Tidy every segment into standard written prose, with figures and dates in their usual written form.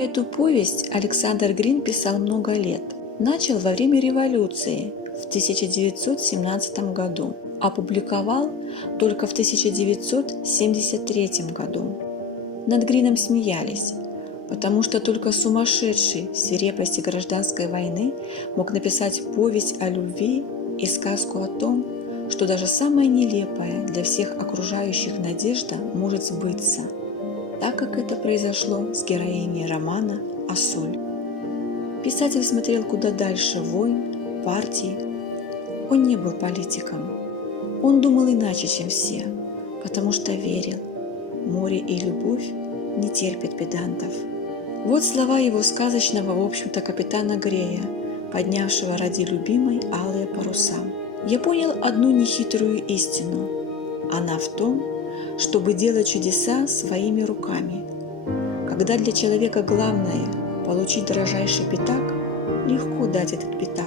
Эту повесть Александр Грин писал много лет. Начал во время революции в 1917 году, опубликовал только в 1973 году. Над Грином смеялись, потому что только сумасшедший в свирепости гражданской войны мог написать повесть о любви и сказку о том, что даже самая нелепая для всех окружающих надежда может сбыться, так как это произошло с героиней романа «Ассоль». Писатель смотрел куда дальше войн, партий. Он не был политиком. Он думал иначе, чем все, потому что верил: море и любовь не терпят педантов. Вот слова его сказочного, в общем-то, капитана Грея, поднявшего ради любимой алые паруса. Я понял одну нехитрую истину. Она в том, чтобы делать чудеса своими руками. Когда для человека главное получить дорожайший пятак, легко дать этот пятак.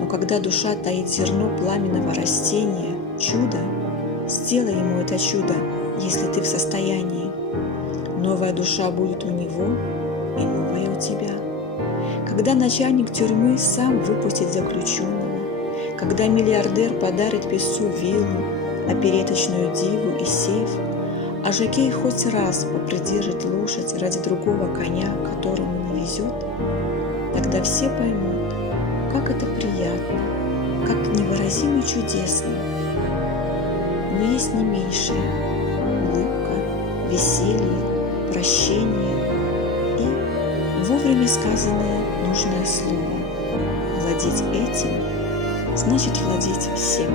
Но когда душа таит зерно пламенного растения, чудо, сделай ему это чудо, если ты в состоянии. Новая душа будет у него и новая у тебя. Когда начальник тюрьмы сам выпустит заключенного, когда миллиардер подарит певцу виллу, опереточную диву и сейф, а жокей хоть раз попридержит лошадь ради другого коня, которому не везет, тогда все поймут, как это приятно, как невыразимо чудесно. Но есть не меньшее — улыбка, веселье, прощение и вовремя сказанное нужное слово. Владеть этим — значит владеть всем.